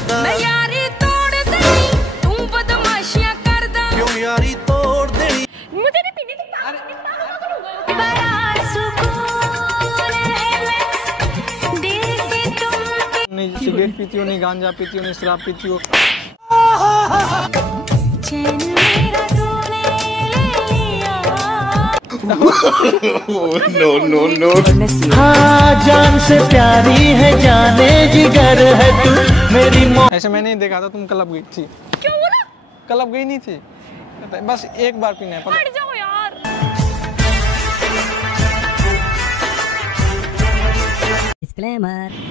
करदा मैं यारी तोड़ देनी तू बदमाशियां करदा क्यों यारी तोड़ देनी मुझे नहीं पीनी नहीं सिगरेट पीती हो, नहीं गांजा पीती हो, नहीं शराब पीती हो। नो नो नो हाँ जान से प्यारी है, जाने जिगर है तू मेरी ऐसे मैं नहीं देखा था तुम क्लब गई थी। क्यों बोला? क्लब गई नहीं थी, बस एक बार पीना है। हट जाओ यार।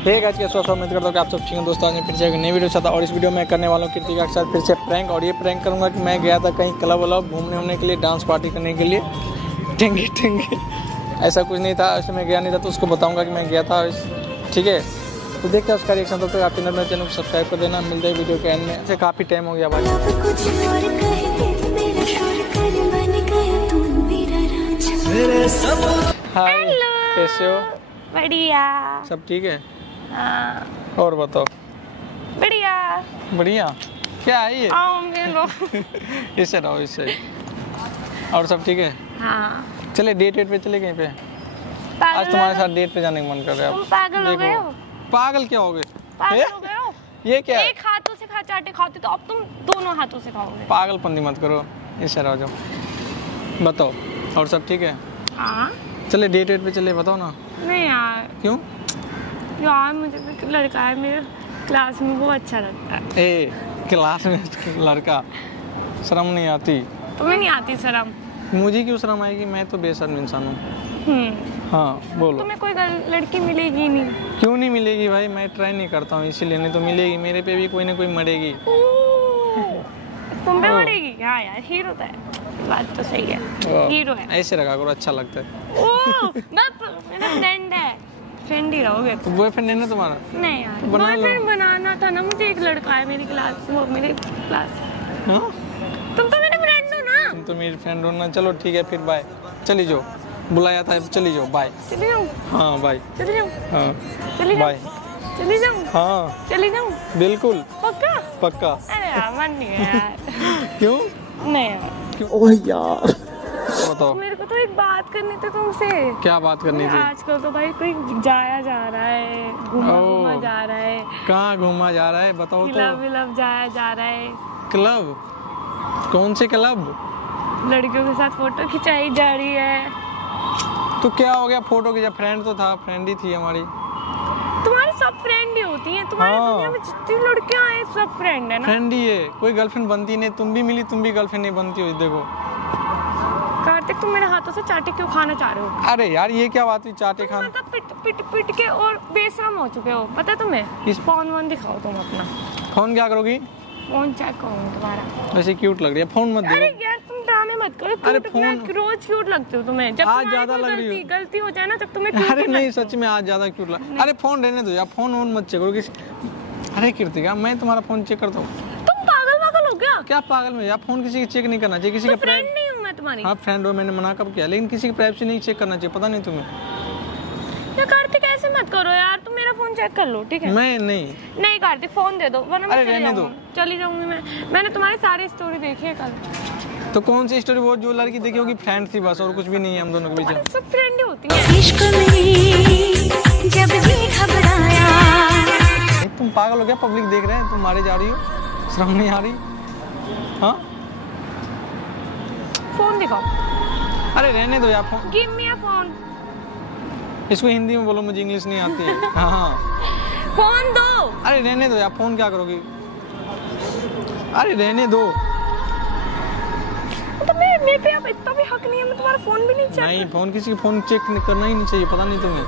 ठीक है, स्वागत उम्मीद करता हूँ कि आप सब ठीक हैं दोस्तों। आज मैं फिर से एक नई वीडियो चाहता और इस वीडियो में करने वाला हूँ कृतिका के साथ फिर से प्रैंक। और ये प्रैंक करूँगा कि मैं गया था कहीं क्लब व्लब घूमने के लिए, डांस पार्टी करने के लिए। टेंगे टेंगे ऐसा कुछ नहीं था, ऐसे मैं गया नहीं था तो उसको बताऊँगा कि मैं गया था। ठीक है, तो देखते हैं उसका रिएक्शन। तब तक आप मेरे चैनल को सब्सक्राइब कर देना। मिलता है वीडियो के एंड में। ऐसे काफ़ी टाइम हो गया भाई। हाय, कैसे हो? बढ़िया। सब ठीक है? हाँ। और बताओ। बढ़िया बढ़िया क्या है ये? आओ मिलो। इससे रहो, इससे। और सब ठीक है? हाँ। चले डेट पे चले कहीं पे। आज तुम्हारे साथ डेट पे जाने का मन कर रहा है। तुम पागल हो गए हो? पागल क्या हो गए? पागल हो गए हो? ये क्या है? एक हाथों से खा चाटे खाते तो अब तुम दोनों हाथों से खाओगे। पागलपंती मत करो, इससे रहो जाओ। बताओ और सब ठीक है? हाँ। चले डेट पे चले, बताओ ना। नहीं यार। क्यों? यार मुझे तो लड़का है मेरे क्लास में, वो अच्छा लगता है। ए क्लास में लड़का, शर्म नहीं आती? तुम्हें नहीं आती शर्म? मुझे क्यों शर्म आएगी, मैं तो बेशर्म इंसान हूँ। हाँ बोलो। तुम्हें कोई लड़की मिलेगी नहीं? क्यों नहीं मिलेगी भाई, मैं ट्राई नहीं करता हूँ इसीलिए। नहीं तो मिलेगी, मेरे पे भी कोई ना कोई मरेगी। तुम पे मरेगी? हाँ यार, हीरो तो है, बात तो सही है, हीरो है। ऐसे रखा करो, अच्छा लगता है। मेरा फ्रेंड है, फ्रेंड ही रहोगे। तो बॉयफ्रेंड है ना तुम्हारा? नहीं यार, बना लो। बॉयफ्रेंड बनाना था ना मुझे। एक लड़का है मेरी क्लास, वो मेरी क्लास। हाँ? तुम तो मेरे फ्रेंड हो ना। तुम तो मेरी फ्रेंड हो ना। चलो ठीक है फिर, बाय। चली जाओ, बुलाया था, चली जाओ, बाय। चली जाऊँ? हाँ बाय। चली जाऊँ? हाँ चली जाऊँ? बाय। चली जाऊँ? हाँ चली जाऊँ? बिल्कुल पक्का? पक्का। अरे यार मन नहीं है यार। क्यों? नहीं यार। ओह यार बताओ। मेरे को तो एक बात करनी थी तुमसे। क्या बात करनी थी? आजकल तो भाई कोई जाया जा रहा है, घूमा जा रहा है। कहाँ घूमा जा रहा है बताओ तो। क्लब विलब जाया जा रहा है। क्लब? कौन से क्लब? लड़कियों के साथ फोटो खिंचाई जा रही है। तो क्या हो गया फोटो की? जब फ्रेंड तो था, फ्रेंड ही थी हमारी। तुम्हारी सब फ्रेंड ही होती हैं तुम्हारी। हाँ। दुनिया में जितनी लड़कियां हैं सब फ्रेंड है ना। फ्रेंड ही है, कोई गर्लफ्रेंड बनती नहीं। तुम भी मिली, तुम भी गर्लफ्रेंड नहीं बनती हो। देखो कार्तिक, तुम मेरे हाथों से चाटे क्यों खाना चाह रहे हो? अरे यार ये क्या बात हुई, चाटे खाना? मतलब पिट पिट पिट के और बेशरम हो चुके हो, पता है तुम्हें? फोन वोन दिखाओ तुम अपना। फोन क्या करोगी? फोन चेक करो तुम्हारा। वैसे क्यूट लग रही है, फोन मत अरे देखो। यार तुम ड्रामे मत करो। अरे क्यूट फोन- में रोज क्यूट लगते हो तुम्हें। जब आज तुम्हारी ज्यादा कोई लग रही हो। गलती हो जाए ना, जब तुम्हें क्यूट अरे नहीं लगता है। सच में आज ज्यादा क्यूट लग। अरे फोन रहने दो यार, फोन ऑन मत चेक करो किसी। अरे कृतिका, मैं तुम्हारा फोन चेक करता हूँ। तुम पागल हो क्या? क्या पागल में यार, फोन किसी की चेक नहीं करना चाहिए। किसी का फ्रेंड नहीं हूँ मैं तुम्हारी। हाँ फ्रेंड हो, मैंने मना कब किया, लेकिन किसी की प्राइवेसी नहीं चेक करना चाहिए। पता नहीं तुम्हें? यार कार्तिक ऐसे मत करो यार, तुम मेरा फोन चेक कर लो ठीक है? मैं नहीं। नहीं कार्तिक, फोन दे दो वरना मैं अरे रहने दो। चली जाऊंगी मैं। मैंने तुम्हारी सारी स्टोरी देखी है कल। तो कौन सी स्टोरी? वो जो लड़की देखी होगी, फ्रेंड थी बस, और कुछ भी नहीं है हम दोनों के बीच। सब फ्रेंड ही होती हैं। इश्क में जब भी घबराया। तुम पागल हो गया? पब्लिक देख रहे हैं, तुम मारे जा रही हो, शर्म नहीं आ रही? हाँ फोन दिखाओ। अरे रहने दो यार फोन। गिव मी अ फोन। इसको हिंदी में बोलो, मुझे इंग्लिश नहीं आती है। हाँ फोन दो। अरे रहने दो यार, फोन क्या करोगी? अरे रहने दो। तो मेरे पे अब इतना भी हक नहीं है, मैं तुम्हारा फोन भी नहीं चेक। नहीं, फोन किसी की फोन चेक करना ही नहीं चाहिए। पता नहीं तुम्हें?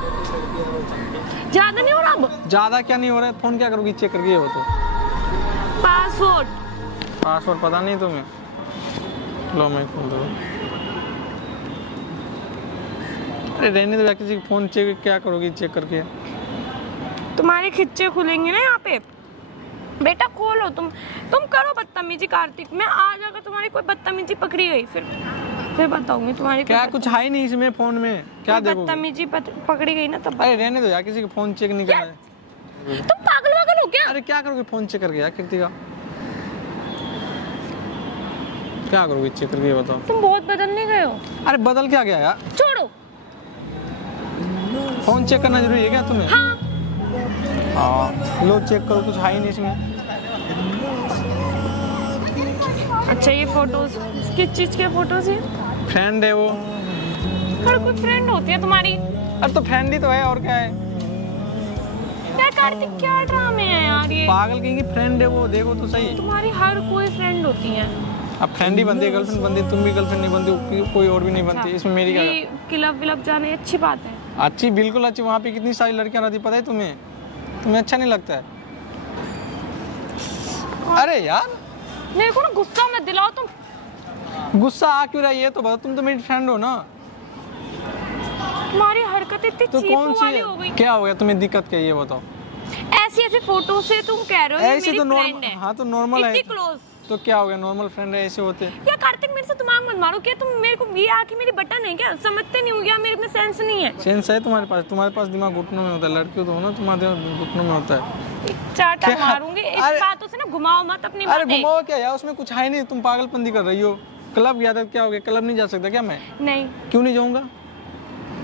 ज्यादा नहीं हो रहा अब? ज्यादा क्या नहीं हो रहा है, फोन क्या करोगी चेक करके? हो तो पासवर्ड। पासवर्ड पता नहीं तुम्हें? लो मैं खोल दूँ। अरे रहने दो यार, किसी का फोन चेक क्या करोगी चेक करके? तुम्हारे खिच्चे खुलेंगे ना यहाँ पे। बेटा खोलो तुम करो बदतमीजी कार्तिक। मैं आज अगर तुम्हारी कोई बदतमीजी पकड़ी गई फिर बताऊंगी तुम्हारी। क्या कुछ है ही नहीं इसमें फोन में, क्या देखोगे? बदतमीजी पकड़ी गई ना तब। अरे रहने दो यार, किसी का फोन चेक नहीं करना है। तुम पागल वागल हो क्या? अरे क्या करोगे फोन चेक करके यार कृतिका, क्या करोगे चेक करके ये बताओ। तुम बहुत बदल नहीं गए हो। अरे बदल क्या गया यार, छोड़ो। फोन चेक करना जरूरी है क्या तुम्हें? हाँ। हाँ लो चेक करो, कुछ है ही नहीं इसमें। अच्छा ये फोटोज किस चीज के फोटोज है? फ्रेंड है वो। हर कोई फ्रेंड होती है तुम्हारी। अरे तो फ्रेंड ही तो है और क्या है। यार कार्तिक क्या ड्रामे है यार ये। पागल कहीं फ्रेंड है वो, देखो तो सही। तुम्हारी हर कोई फ्रेंड होती है। अब फ्रेंड ही बनती है, गर्लफ्रेंड बनती है, तुम भी गर्लफ्रेंड नहीं बनती, कोई और भी नहीं बनती, इसमें मेरी क्या। ये क्लब विलब जाना अच्छी बात है। अच्छी, बिल्कुल अच्छी। वहाँ पे कितनी सारी लड़कियां रहती पता है तुम्हें? तुम्हें अच्छा नहीं लगता है? अरे यार मेरे को ना गुस्सा मत दिलाओ तुम। गुस्सा आ क्यों रहा है ये तो बताओ, तुम तो मेरी फ्रेंड हो ना। तुम्हारी हरकत इतनी तो चीप कौन वाली सी हो गई। क्या हो गया तुम्हें, दिक्कत क्या है ये बताओ। ऐसी ऐसी फोटो से तुम कह रहे हो ये ऐसे मेरी तो फ्रेंड नॉर्मल, है। हाँ तो नॉर्मल है इतनी क्लोज। तो क्या हो गया, नॉर्मल फ्रेंड है, ऐसे होते हैं। या कार्तिक मेरे से दिमाग मत मारो, क्या तुम मेरे को ये आके मेरी बटन है क्या? समझते नहीं हो क्या? मेरे में सेंस नहीं है। सेंस है तुम्हारे पास दिमाग घुटनों में होता है, लड़कियों तो हो ना, तुम्हारे दिमाग घुटनों में होता है। चाटा क्या? मारूंगी इस अरे- बातों से ना, घुमाओ मत अपनी अरे बातें। घुमाओ क्या यार, उसमें कुछ है नहीं, तुम पागलपंती कर रही हो। क्लब गया था, क्या हो गया, क्लब नहीं जा सकता क्या मैं? नहीं। क्यों नहीं जाऊंगा?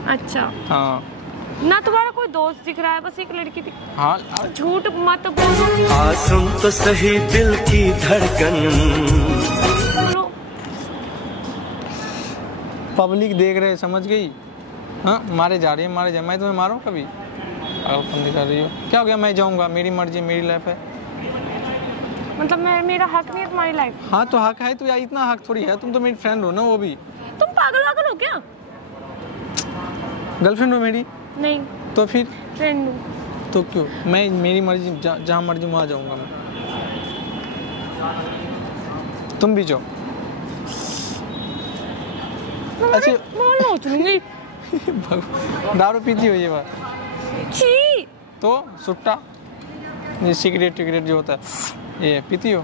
अच्छा हाँ ना तुम्हारा कोई दोस्त दिख रहा है, बस एक लड़की दिख। हाँ। झूठ मत बोलो। हाँ सुन तो सही दिल की धड़कन। पब्लिक देख रहे, समझ गई? हाँ मारे जा रही है, मारे जा, मैं तुम्हें मारूं कभी? पागलपंती कर रही हो, क्या हो गया, मैं जाऊंगा, मेरी मर्जी, मेरी लाइफ है। मतलब मेरा हक नहीं है तुम्हारी लाइफ? हाँ तो हक है, तो यार इतना हक थोड़ी है, तुम तो मेरी फ्रेंड हो ना, वो भी। तुम पागल वागल हो क्या? गर्लफ्रेंड हो मेरी? नहीं तो फिर फ्रेंड हूँ। तो क्यों, मैं मेरी मर्जी, जहाँ मर्जी वहाँ जाऊंगा मैं। तुम भी जाओ। अच्छी दारू पीती हो ये बात? छी। तो सुट्टा, ये सिगरेट विगरेट जो होता है ये पीती हो?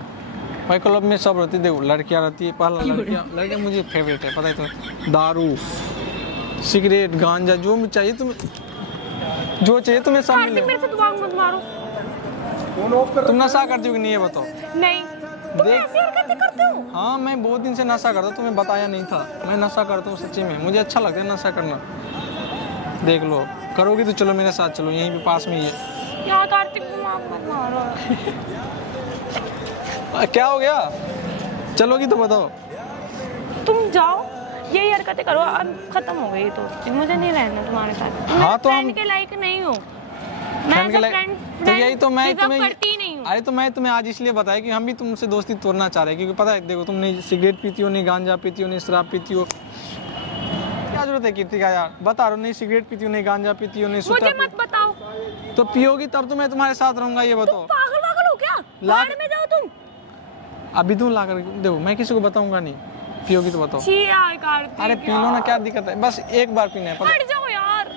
भाई क्लब में सब रहती है, देखो लड़कियां रहती है, पहला लड़कियां मुझे फेवरेट है, पता है तुम्हें? दारू, सिगरेट, गांजा, जो भी चाहिए तुम्हें, जो चाहिए तुम्हें सब कार्तिक मेरे से दिमाग मत मारो। तुम नशा करती हो कि नहीं ये बताओ? नहीं। तुम ऐसी हरकतें करते हो? हाँ मैं बहुत दिन से नशा करता हूँ, तुम्हें बताया नहीं था, मैं नशा करता हूँ सच्ची में, मुझे अच्छा लगता है नशा करना। देख लो, करोगी तो चलो मेरे साथ चलो, यहीं पे पास में ही है। यार कार्तिक दिमाग मत मारो। क्या हो गया, चलोगी तो बताओ। तुम जाओ, यही हरकतें करो, अब खत्म हो गई दोस्ती, मुझे नहीं रहना तुम्हारे साथ। हाँ तो हम फ्रेंड के लायक नहीं हो। फ्रेंड के लायक, तो यही तो मैं तुम्हें करती नहीं हूँ। अरे तो मैं तुम्हें आज इसलिए बताया कि हम भी तुमसे दोस्ती तोड़ना चाह रहे हैं, क्योंकि पता है देखो, तुम नहीं सिगरेट पीती हो, नहीं गांजा पीती हो, नहीं शराब पीती हो, क्या जरूरत है कृतिका यार, बता रहा हूँ, नहीं सिगरेट पीती हो, नहीं गांजा पीती हो, नहीं मुझे मत बताओ। तो पियोगी तब तो मैं तुम्हारे साथ रहूंगा, ये बताओ। पागल वागल हो क्या? बाहर में जाओ तुम। अभी तुम ला कर देखो, मैं किसी को बताऊंगा नहीं, पियोगी तो बताओ। छी यार कार्तिक। अरे पी लो ना, क्या दिक्कत है, बस एक बार पीना है, पता हट जाओ यार।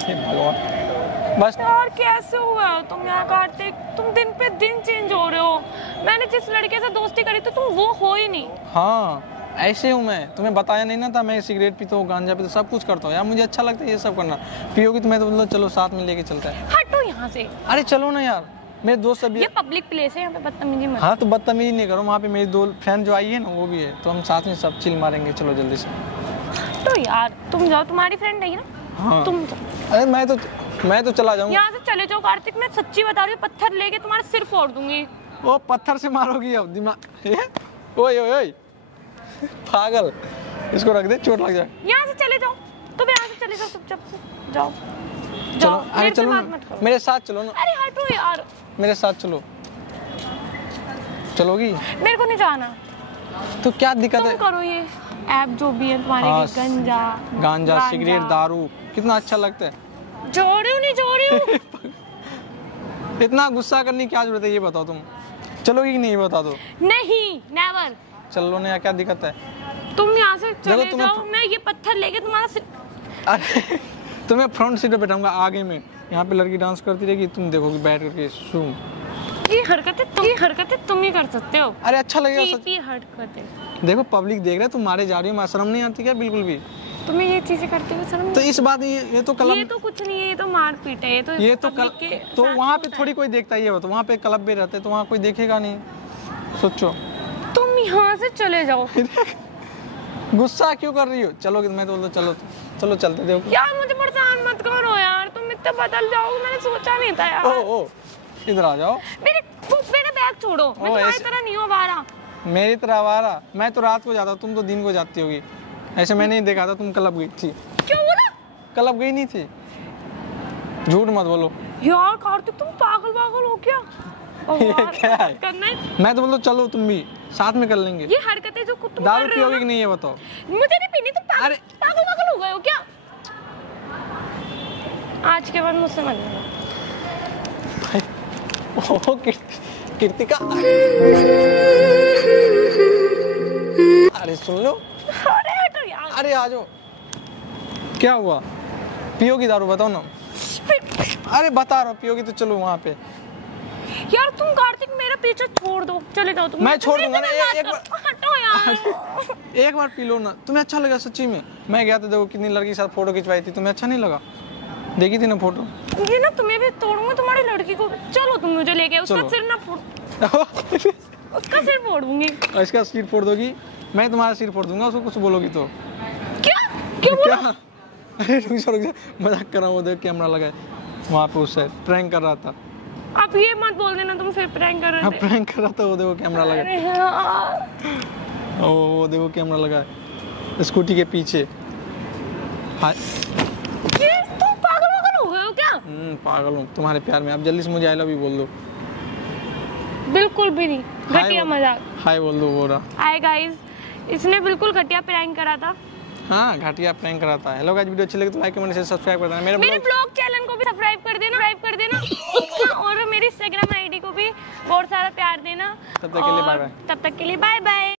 है भगवान, बस। यार कैसे हुआ हो तुम यार कार्तिक, तुम दिन पे दिन चेंज हो रहे हो। मैंने जिस लड़के से दोस्ती करी तो तुम वो हो ही नहीं। हाँ ऐसे हूँ मैं, तुम्हें बताया नहीं ना था, मैं सिगरेट पीता हूँ, गांजा पीता हूँ, सब कुछ करता हूँ यार, मुझे अच्छा लगता है ये सब करना। पियोगी तो मैं तो मतलब चलो साथ में लेके चलता है। हटो यहाँ से। अरे चलो ना यार, मेरे दोस्त अभी। ये पब्लिक प्लेस है, यहाँ पे बदतमीजी मत। हाँ तो बदतमीजी नहीं करो, वहाँ पे मेरी दो फ्रेंड जो आई है ना वो भी है, तो हम साथ में सब चिल मारेंगे, चलो जल्दी से। तो यार तुम जाओ, तुम्हारी फ्रेंड है ना। हाँ तुम अरे मैं तो चला जाऊंगा। यहाँ से चले जाओ कार्तिक, मैं सच्ची बता रही हूँ, पत्थर लेके तुम्हारा सिर फोड़ दूंगी। ओ पत्थर से मारोगी अब, दिमाग ओए ओए ओए पागल, इसको रख दे, चोट लग जाए। यहाँ से चले जाओ, तुम यहाँ से चले जाओ, चुपचाप से जाओ। चलो अरे मेरे से चलो बात ना, मत करो। मेरे साथ चलो ना। अरे हटो यार, मेरे साथ चलो, चलोगी? मेरे को नहीं जाना। तो क्या दिक्कत तुम है? करो ये ऐप जो भी है तुम्हारे, हाँ, गांजा सिगरेट, दारू, कितना अच्छा लगता है। जोड़ रही हूँ नहीं जोड़ रही हूँ। इतना गुस्सा करने की क्या जरूरत है, ये बताओ तुम चलोगी कि नहीं, बता दो। नहीं नेवर। चलो ना यार, क्या दिक्कत है? तुम यहाँ से चले तुम्हें- जाओ, मैं ये पत्थर लेके तुम्हारा सिर। अरे तुम्हें फ्रंट सीट पे बैठाऊंगा, आगे में, यहाँ पे लड़की डांस करती रहेगी, तुम देखोगी बैठ करके सुन। ये हरकतें तुम ही कर सकते हो। अरे अच्छा लगेगा सच। हरकतें देखो पब्लिक देख रहा है, तुम मारे जा रही हो, शर्म नहीं आती क्या बिल्कुल भी? तुम्हें ये चीजें करते हुए शर्म तो इस बात ये तो क्लब, ये तो कुछ नहीं है, ये तो मारपीट है, ये तो public के तो साथ वहाँ पे होता थोड़ी कोई देखता ही है, तो वहाँ पे क्लब भी रहते तो वहाँ कोई देखेगा नहीं, सोचो। है। तुम यहाँ से चले जाओ। गुस्सा क्यों कर रही हो? चलो मैं तो बोलता चलो चलो चलते देखो। यार मुझे परेशान मत करो यार, तुम इतना बदल जाओगे, मैंने सोचा नहीं था यार। ओ इधर आ जाओ। मेरा बैग छोड़ो, मैं तुम्हारी ऐसे- तरह नहीं हूँ आवारा। मेरी तरह आवारा? मैं तो रात को जाता हूँ, तुम तो दिन को जाती होगी। ऐसे मैंने नहीं देखा था, तुम क्लब गई थी। क्यों बोला? क्लब गई नहीं थी, झूठ मत बोलो। यार कार्तिक तुम पागल हो क्या? ये क्या है? करना है मैं तो बोलता चलो तुम भी साथ में कर लेंगे। ये हरकतें जो तुम दारू कर रहे हो पियोगी कि ना, नहीं ये बताओ। मुझे नहीं पीनी, तुम अरे पागल हो गए हो क्या? आज के बाद मुझसे मत मिलो। ओ कीर्तिका, अरे सुन लो। अरे हटो यार। अरे आ जाओ। क्या हुआ? पियोगी दारू? बताओ ना। अरे बता रहा हूँ, पियोगी तो चलो वहाँ पे। यार तुम कार्तिक मेरा पीछे छोड़ दो, चले जाओ तुम। मैं छोड़ दूंगा ना, एक बार हटो यार। एक बार पी लो ना। तुम्हें अच्छा लगा सच्ची में? मैं गया था, देखो कितनी लड़की के साथ फोटो खिंचवाई थी, तुम्हें अच्छा नहीं लगा? देखी थी ना फोटो? ये ना तुम्हें भी तोड़ूंगा, तुम्हारी लड़की को। चलो तुम मुझे लेके, उसका चलो। सिर ना फोड़, उसका सिर फोड़ूंगी। इसका सिर फोड़ दोगी? मैं तुम्हारा सिर फोड़ दूंगा, उसको कुछ बोलोगी तो। क्या क्या बोला? क्या? अरे रुक जा, मजाक कर रहा हूँ। वो देख कैमरा लगा है वहाँ पे, उस साइड प्रैंक कर रहा था। आप ये मत बोल देना तुम फिर प्रैंक कर रहे हाँ थे। प्रैंक कर रहा था, वो देखो कैमरा लगा अरे है। यार। वो देखो कैमरा लगा है स्कूटी के पीछे। हाय ये तुम पागल हो गए हो क्या? पागल हूँ तुम्हारे प्यार में। आप जल्दी से मुझे आई लव यू बोल दो। बिल्कुल भी नहीं, हाय घटिया बोल- मजाक। हाय बोल दो। वो रहा। हाय गाइस, इसने बिल्कुल घटिया प्रैंक करा था। हाँ घाटिया प्रैंक कराता है। हेलो गाइस, वीडियो अच्छी लगे तो लाइक कमेंट से सब्सक्राइब कर देना। मेरे मेरे ब्लॉग चैनल को भी सब्सक्राइब कर देना और मेरी इंस्टाग्राम आईडी को भी बहुत सारा प्यार देना। तब तक के लिए बाय बाय। तब तक के लिए बाय बाय।